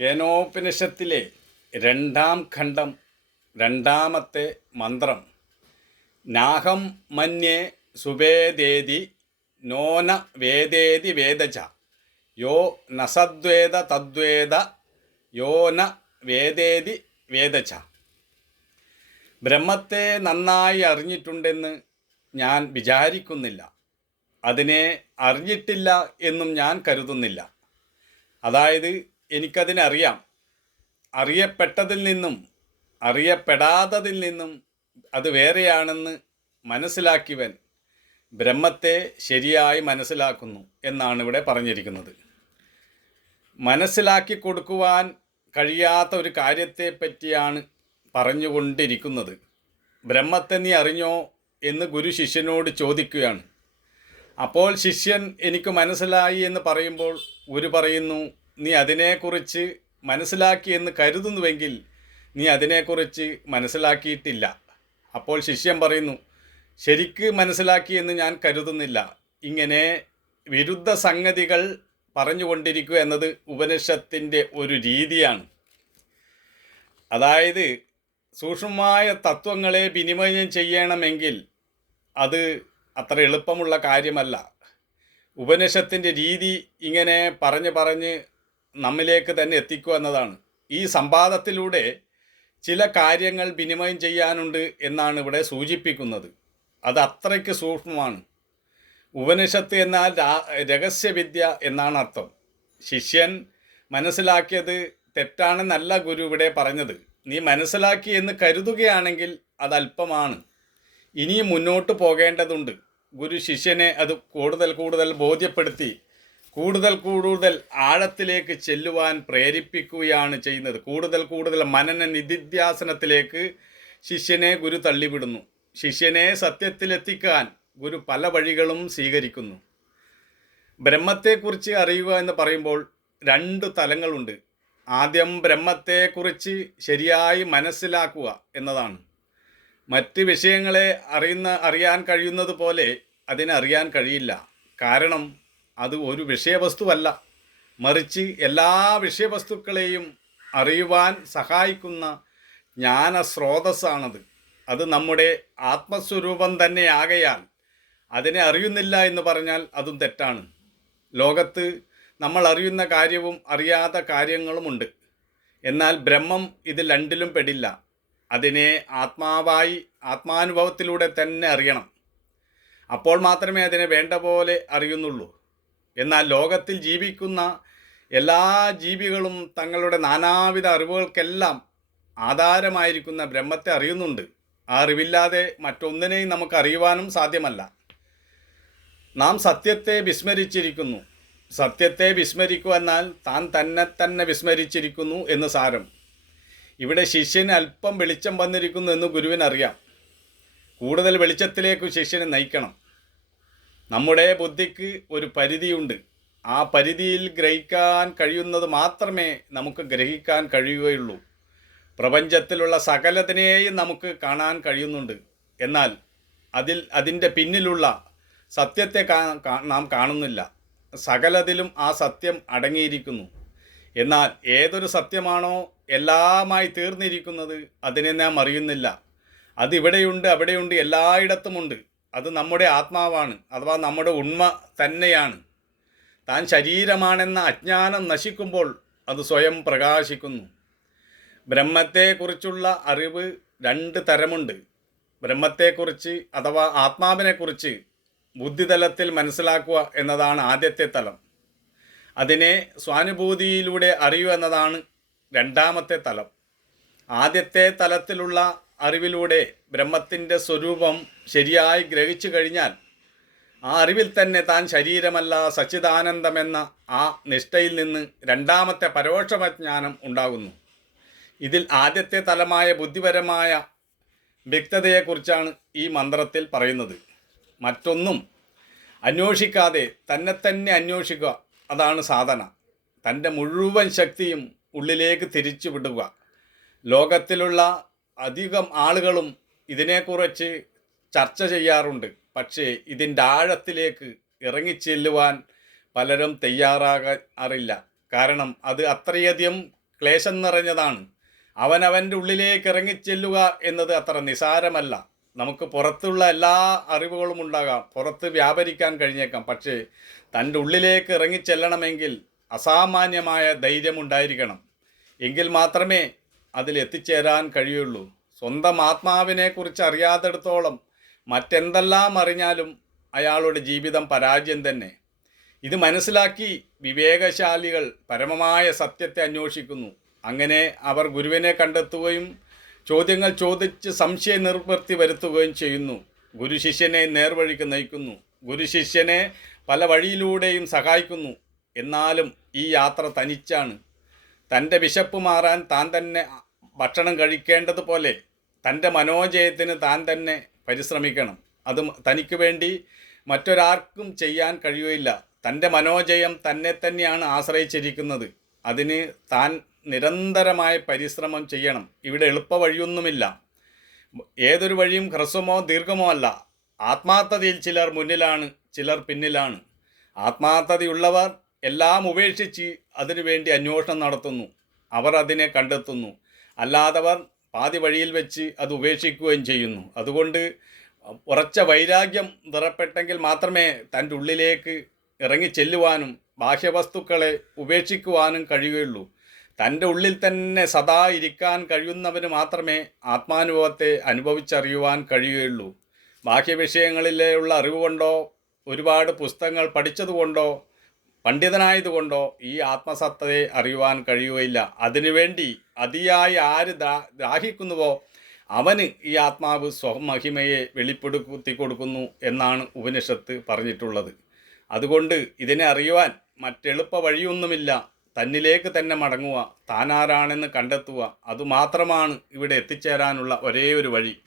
കേനോപനിഷത്തിലെ രണ്ടാം ഖണ്ഡം രണ്ടാമത്തെ മന്ത്രം. നാഹം മന്യേ സുവേദേതി നോന വേദേതി വേദജ. യോ നസദ്വേദ തദ്വേദ യോ ന വേദേതി വേദച ബ്രഹ്മത്തെ നന്നായി അറിഞ്ഞിട്ടുണ്ടെന്ന് ഞാൻ വിചാരിക്കുന്നില്ല. അതിനെ അറിഞ്ഞിട്ടില്ല എന്നും ഞാൻ കരുതുന്നില്ല. അതായത് എനിക്കതിനറിയാം. അറിയപ്പെട്ടതിൽ നിന്നും അറിയപ്പെടാത്തതിൽ നിന്നും അത് വേറെയാണെന്ന് മനസ്സിലാക്കിയവൻ ബ്രഹ്മത്തെ ശരിയായി മനസ്സിലാക്കുന്നു എന്നാണ് ഇവിടെ പറഞ്ഞിരിക്കുന്നത്. മനസ്സിലാക്കി കൊടുക്കുവാൻ കഴിയാത്ത ഒരു കാര്യത്തെ പറ്റിയാണ് പറഞ്ഞുകൊണ്ടിരിക്കുന്നത്. ബ്രഹ്മത്തെ നീ അറിഞ്ഞോ എന്ന് ഗുരു ശിഷ്യനോട് ചോദിക്കുകയാണ്. അപ്പോൾ ശിഷ്യൻ എനിക്ക് മനസ്സിലായി എന്ന് പറയുമ്പോൾ ഗുരു പറയുന്നു നീ അതിനെക്കുറിച്ച് മനസ്സിലാക്കി എന്ന് കരുതുന്നുവെങ്കിൽ നീ അതിനെക്കുറിച്ച് മനസ്സിലാക്കിയിട്ടില്ല. അപ്പോൾ ശിഷ്യൻ പറയുന്നു ശരിക്ക് മനസ്സിലാക്കി എന്ന് ഞാൻ കരുതുന്നില്ല. ഇങ്ങനെ വിരുദ്ധ സംഗതികൾ പറഞ്ഞുകൊണ്ടിരിക്കുക എന്നത് ഉപനിഷത്തിന്റെ ഒരു രീതിയാണ്. അതായത് സൂക്ഷ്മമായ തത്വങ്ങളെ വിനിമയം ചെയ്യണമെങ്കിൽ അത് അത്ര എളുപ്പമുള്ള കാര്യമല്ല. ഉപനിഷത്തിന്റെ രീതി ഇങ്ങനെ പറഞ്ഞ് പറഞ്ഞ് നമ്മിലേക്ക് തന്നെ എത്തിക്കുക എന്നതാണ്. ഈ സംവാദത്തിലൂടെ ചില കാര്യങ്ങൾ വിനിമയം ചെയ്യാനുണ്ട് എന്നാണ് ഇവിടെ സൂചിപ്പിക്കുന്നത്. അത് അത്രയ്ക്ക് സൂക്ഷ്മമാണ്. ഉപനിഷത്ത് എന്നാൽ രഹസ്യവിദ്യ എന്നാണ് അർത്ഥം. ശിഷ്യൻ മനസ്സിലാക്കിയത് തെറ്റാണെന്നല്ല ഗുരു ഇവിടെ പറഞ്ഞത്. നീ മനസ്സിലാക്കി എന്ന് കരുതുകയാണെങ്കിൽ അത് അല്പമാണ്. ഇനിയും മുന്നോട്ട് പോകേണ്ടതുണ്ട്. ഗുരു ശിഷ്യനെ അത് കൂടുതൽ കൂടുതൽ ബോധ്യപ്പെടുത്തി കൂടുതൽ കൂടുതൽ ആഴത്തിലേക്ക് ചെല്ലുവാൻ പ്രേരിപ്പിക്കുകയാണ് ചെയ്യുന്നത്. കൂടുതൽ കൂടുതൽ മനന നിധിധ്യാസനത്തിലേക്ക് ശിഷ്യനെ ഗുരു തള്ളിവിടുന്നു. ശിഷ്യനെ സത്യത്തിലെത്തിക്കാൻ ഗുരു പല വഴികളും സ്വീകരിക്കുന്നു. ബ്രഹ്മത്തെക്കുറിച്ച് അറിയുക എന്ന് പറയുമ്പോൾ രണ്ട് തലങ്ങളുണ്ട്. ആദ്യം ബ്രഹ്മത്തെക്കുറിച്ച് ശരിയായി മനസ്സിലാക്കുക എന്നതാണ്. മറ്റ് വിഷയങ്ങളെ അറിയുന്ന അറിയാൻ കഴിയുന്നത് പോലെ അതിനറിയാൻ കഴിയില്ല. കാരണം അത് ഒരു വിഷയവസ്തുവല്ല. മറിച്ച് എല്ലാ വിഷയവസ്തുക്കളെയും അറിയുവാൻ സഹായിക്കുന്ന ജ്ഞാന സ്രോതസ്സാണത് അത് നമ്മുടെ ആത്മസ്വരൂപം തന്നെയാകയാൽ അതിനെ അറിയുന്നില്ല എന്ന് പറഞ്ഞാൽ അതും തെറ്റാണ്. ലോകത്ത് നമ്മൾ അറിയുന്ന കാര്യവും അറിയാത്ത കാര്യങ്ങളുമുണ്ട്. എന്നാൽ ബ്രഹ്മം ഇത് രണ്ടിലും പെടില്ല. അതിനെ ആത്മാവായി ആത്മാനുഭവത്തിലൂടെ തന്നെ അറിയണം. അപ്പോൾ മാത്രമേ അതിനെ വേണ്ട പോലെ അറിയുന്നുള്ളൂ. എന്നാൽ ലോകത്തിൽ ജീവിക്കുന്ന എല്ലാ ജീവികളും തങ്ങളുടെ നാനാവിധ അറിവുകൾക്കെല്ലാം ആധാരമായിരിക്കുന്ന ബ്രഹ്മത്തെ അറിയുന്നുണ്ട്. ആ അറിവില്ലാതെ മറ്റൊന്നിനെയും നമുക്ക് അറിയുവാനും സാധ്യമല്ല. നാം സത്യത്തെ വിസ്മരിച്ചിരിക്കുന്നു. സത്യത്തെ വിസ്മരിക്കുക എന്നാൽ താൻ തന്നെ തന്നെ വിസ്മരിച്ചിരിക്കുന്നു എന്ന് സാരം. ഇവിടെ ശിഷ്യന് അല്പം വെളിച്ചം വന്നിരിക്കുന്നു എന്ന് ഗുരുവിനറിയാം. കൂടുതൽ വെളിച്ചത്തിലേക്ക് ശിഷ്യനെ നയിക്കണം. നമ്മുടെ ബുദ്ധിക്ക് ഒരു പരിധിയുണ്ട്. ആ പരിധിയിൽ ഗ്രഹിക്കാൻ കഴിയുന്നത് മാത്രമേ നമുക്ക് ഗ്രഹിക്കാൻ കഴിയുകയുള്ളൂ. പ്രപഞ്ചത്തിലുള്ള സകലതിനെയും നമുക്ക് കാണാൻ കഴിയുന്നുണ്ട്. എന്നാൽ അതിൽ അതിന്റെ പിന്നിലുള്ള സത്യത്തെ നാം കാണുന്നില്ല. സകലതിലും ആ സത്യം അടങ്ങിയിരിക്കുന്നു. എന്നാൽ ഏതൊരു സത്യമാണോ എല്ലാമായി തീർന്നിരിക്കുന്നത് അതിനെ നാം അറിയുന്നില്ല. അതിവിടെയുണ്ട് അവിടെയുണ്ട് എല്ലായിടത്തുമുണ്ട്. അത് നമ്മുടെ ആത്മാവാണ് അഥവാ നമ്മുടെ ഉണ്മ തന്നെയാണ്. താൻ ശരീരമാണെന്ന അജ്ഞാനം നശിക്കുമ്പോൾ അത് സ്വയം പ്രകാശിക്കുന്നു. ബ്രഹ്മത്തെക്കുറിച്ചുള്ള അറിവ് രണ്ട് തരമുണ്ട്. ബ്രഹ്മത്തെക്കുറിച്ച് അഥവാ ആത്മാവിനെക്കുറിച്ച് ബുദ്ധിതലത്തിൽ മനസ്സിലാക്കുക എന്നതാണ് ആദ്യത്തെ തലം. അതിനെ സ്വാനുഭൂതിയിലൂടെ അറിയുക എന്നതാണ് രണ്ടാമത്തെ തലം. ആദ്യത്തെ തലത്തിലുള്ള അറിവിലൂടെ ബ്രഹ്മത്തിന്റെ സ്വരൂപം ശരിയായി ഗ്രഹിച്ചു കഴിഞ്ഞാൽ ആ അറിവിൽ തന്നെ താൻ ശരീരമല്ല സച്ചിദാനന്ദമെന്ന ആ നിഷ്ഠയിൽ നിന്ന് രണ്ടാമത്തെ പരോക്ഷമജ്ഞാനം ഉണ്ടാകുന്നു. ഇതിൽ ആദ്യത്തെ തലമായ ബുദ്ധിപരമായ വ്യക്തതയെക്കുറിച്ചാണ് ഈ മന്ത്രത്തിൽ പറയുന്നത്. മറ്റൊന്നും അന്വേഷിക്കാതെ തന്നെ തന്നെ അന്വേഷിക്കുക അതാണ് സാധന. തന്റെ മുഴുവൻ ശക്തിയും ഉള്ളിലേക്ക് തിരിച്ചു വിടുക. ലോകത്തിലുള്ള അധികം ആളുകളും ഇതിനെക്കുറിച്ച് ചർച്ച ചെയ്യാറുണ്ട്. പക്ഷേ ഇതിന്റെ ആഴത്തിലേക്ക് ഇറങ്ങിച്ചെല്ലുവാൻ പലരും തയ്യാറാകാറില്ല കാരണം അത് അത്രയധികം ക്ലേശം നിറഞ്ഞതാണ്. അവനവന്റെ ഉള്ളിലേക്ക് ഇറങ്ങിച്ചെല്ലുക എന്നത് അത്ര നിസാരമല്ല. നമുക്ക് പുറത്തുള്ള എല്ലാ അറിവുകളും ഉണ്ടാകാം. പുറത്ത് വ്യാപരിക്കാൻ കഴിഞ്ഞേക്കാം. പക്ഷേ തന്റെ ഉള്ളിലേക്ക് ഇറങ്ങിച്ചെല്ലണമെങ്കിൽ അസാമാന്യമായ ധൈര്യമുണ്ടായിരിക്കണം എങ്കിൽ മാത്രമേ അതിൽ എത്തിച്ചേരാൻ കഴിയുള്ളൂ. സ്വന്തം ആത്മാവിനെക്കുറിച്ച് അറിയാത്തിടത്തോളം മറ്റെന്തെല്ലാം അറിഞ്ഞാലും അയാളുടെ ജീവിതം പരാജയം തന്നെ. ഇത് മനസ്സിലാക്കി വിവേകശാലികൾ പരമമായ സത്യത്തെ അന്വേഷിക്കുന്നു. അങ്ങനെ അവർ ഗുരുവിനെ കണ്ടെത്തുകയും ചോദ്യങ്ങൾ ചോദിച്ച് സംശയ നിർവൃത്തി വരുത്തുകയും ചെയ്യുന്നു. ഗുരു ശിഷ്യനെ നേർവഴിക്ക് നയിക്കുന്നു. ഗുരു ശിഷ്യനെ പല വഴിയിലൂടെയും സഹായിക്കുന്നു. എന്നാലും ഈ യാത്ര തനിച്ചാണ്. തന്റെ വിശപ്പ് മാറാൻ താൻ തന്നെ ഭക്ഷണം കഴിക്കേണ്ടതുപോലെ തന്റെ മനോജയത്തിന് താൻ തന്നെ പരിശ്രമിക്കണം. അത് തനിക്ക് വേണ്ടി മറ്റൊരാർക്കും ചെയ്യാൻ കഴിയുകയില്ല. തന്റെ മനോജയം തന്നെ തന്നെയാണ് ആശ്രയിച്ചിരിക്കുന്നത്. അതിന് താൻ നിരന്തരമായ പരിശ്രമം ചെയ്യണം. ഇവിടെ എളുപ്പ വഴിയൊന്നുമില്ല ഏതൊരു വഴിയും ഹ്രസ്വമോ ദീർഘമോ അല്ല. ആത്മാർത്ഥതയിൽ ചിലർ മുന്നിലാണ് ചിലർ പിന്നിലാണ്. ആത്മാർത്ഥതയുള്ളവർ എല്ലാം ഉപേക്ഷിച്ച് അതിനുവേണ്ടി അന്വേഷണം നടത്തുന്നു. അവർ അതിനെ കണ്ടെത്തുന്നു. അല്ലാത്തവർ പാതി വഴിയിൽ വെച്ച് അത് ഉപേക്ഷിക്കുകയും ചെയ്യുന്നു. അതുകൊണ്ട് ഉറച്ച വൈരാഗ്യം നിറപ്പെട്ടെങ്കിൽ മാത്രമേ തന്റെ ഉള്ളിലേക്ക് ഇറങ്ങി ചെല്ലുവാനും ബാഹ്യവസ്തുക്കളെ ഉപേക്ഷിക്കുവാനും കഴിയുകയുള്ളൂ. തന്റെ ഉള്ളിൽ തന്നെ സദാ ഇരിക്കാൻ കഴിയുന്നവന് മാത്രമേ ആത്മാനുഭവത്തെ അനുഭവിച്ചറിയുവാൻ കഴിയുകയുള്ളൂ. ബാഹ്യ വിഷയങ്ങളിലുള്ള അറിവ് കൊണ്ടോ ഒരുപാട് പുസ്തകങ്ങൾ പഠിച്ചതുകൊണ്ടോ പണ്ഡിതനായതുകൊണ്ടോ ഈ ആത്മസത്തയെ അറിയുവാൻ കഴിയുകയില്ല. അതിനുവേണ്ടി അതിയായി ആര് ദാഹിക്കുന്നുവോ? അവന് ഈ ആത്മാവ് സ്വമഹിമയെ വെളിപ്പെടുത്തി കൊടുക്കുന്നു എന്നാണ് ഉപനിഷത്ത് പറഞ്ഞിട്ടുള്ളത്. അതുകൊണ്ട് ഇതിനെ അറിയുവാൻ മറ്റെളുപ്പ വഴിയൊന്നുമില്ല. തന്നിലേക്ക് തന്നെ മടങ്ങുക താനാരാണെന്ന് കണ്ടെത്തുക അതുമാത്രമാണ് ഇവിടെ എത്തിച്ചേരാനുള്ള ഒരേ ഒരു വഴി.